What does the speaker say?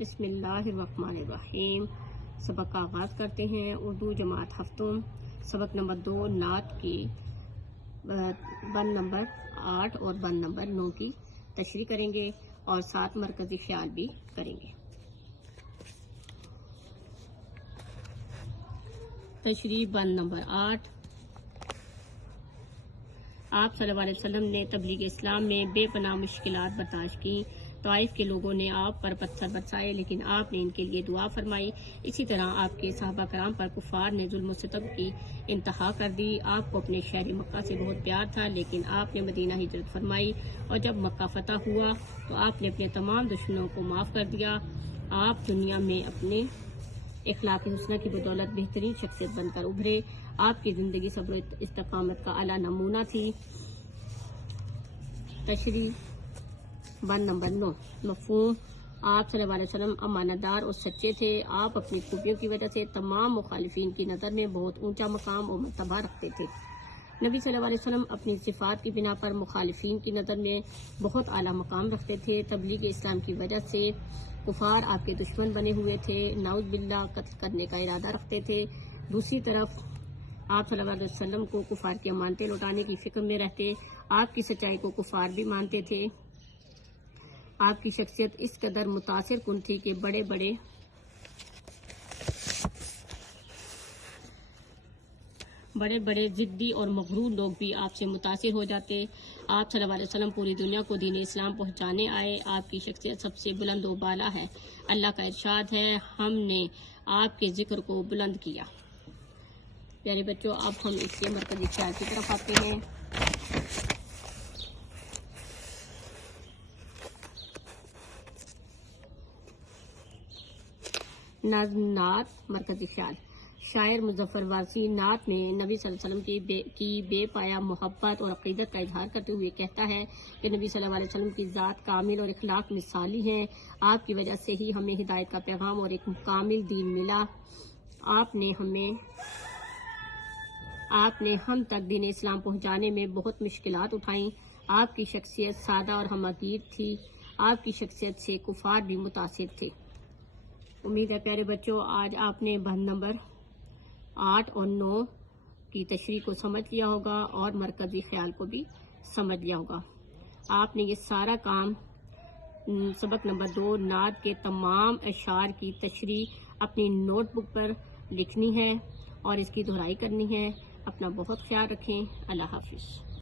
بسم اللہ الرحمن الرحیم۔ سبق کا آغاز کرتے ہیں۔ اردو جماعت ہفتوں سبق نمبر 2 نعت کی بند نمبر 8 اور بند نمبر 9 کی تشریح کریں گے اور ساتھ مرکزی خیال بھی کریں گے۔ تشریح بند نمبر 8۔ آپ صلی اللہ علیہ وسلم نے تبلیغ اسلام میں بے پناہ مشکلات برداشت کی۔ طائف کے لوگوں نے آپ پر پتھر برسائے لیکن آپ نے ان کے لیے دعا فرمائی۔ اسی طرح آپ کے صحابہ کرام پر کفار نے ظلم و ستم کی انتہا کر دی۔ آپ کو اپنے شہر مکہ سے بہت پیار تھا لیکن آپ نے مدینہ ہجرت فرمائی اور جب مکہ فتح ہوا تو آپ نے اپنے تمام دشمنوں کو معاف کر دیا۔ آپ دنیا میں اپنے اخلاق حسنہ کی بدولت بہترین شخصیت بن کر ابھرے۔ آپ کی زندگی صبر و استقامت کا اعلیٰ نمونہ تھی۔ تشریح بند نمبر 9۔ مفہوم: آپ صلی اللہ علیہ وسلم امانت دار اور سچے تھے۔ آپ اپنی خوبیوں کی وجہ سے تمام مخالفین کی نظر میں بہت اونچا مقام اور مرتبہ رکھتے تھے۔ نبی صلی اللہ علیہ وسلم اپنی صفات کی بنا پر مخالفین کی نظر میں بہت اعلیٰ مقام رکھتے تھے۔ تبلیغ اسلام کی وجہ سے کفار آپ کے دشمن بنے ہوئے تھے، نعوذ باللہ قتل کرنے کا ارادہ رکھتے تھے۔ دوسری طرف آپ صلی اللہ علیہ وسلم کو کفار کی امانتیں لوٹانے کی فکر میں رہتے۔ آپ کی سچائی کو کفار بھی مانتے تھے۔ آپ کی شخصیت اس قدر متاثر کن تھی کہ بڑے بڑے ضدی اور مغرور لوگ بھی آپ سے متاثر ہو جاتے۔ آپ صلی اللہ علیہ وسلم پوری دنیا کو دین اسلام پہنچانے آئے۔ آپ کی شخصیت سب سے بلند و بالا ہے۔ اللہ کا ارشاد ہے، ہم نے آپ کے ذکر کو بلند کیا۔ پیارے بچوں، اب ہم اس کے مرکزی خیال کی طرف آتے ہیں۔ نظم نعت مرکزی خیال۔ شاعر مظفر وارثی نعت میں نبی صلی اللہ علیہ وسلم کی بے پایا محبت اور عقیدت کا اظہار کرتے ہوئے کہتا ہے کہ نبی صلی اللہ علیہ وسلم کی ذات کامل اور اخلاق مثالی ہیں۔ آپ کی وجہ سے ہی ہمیں ہدایت کا پیغام اور ایک کامل دین ملا۔ آپ نے ہم تک دین اسلام پہنچانے میں بہت مشکلات اٹھائیں۔ آپ کی شخصیت سادہ اور ہمدرد تھی۔ آپ کی شخصیت سے کفار بھی متاثر تھے۔ امید ہے پیارے بچوں آج آپ نے بند نمبر 8 اور 9 کی تشریح کو سمجھ لیا ہوگا اور مرکزی خیال کو بھی سمجھ لیا ہوگا۔ آپ نے یہ سارا کام سبق نمبر 2 نعت کے تمام اشعار کی تشریح اپنی نوٹ بک پر لکھنی ہے اور اس کی دہرائی کرنی ہے۔ اپنا بہت خیال رکھیں۔ اللہ حافظ۔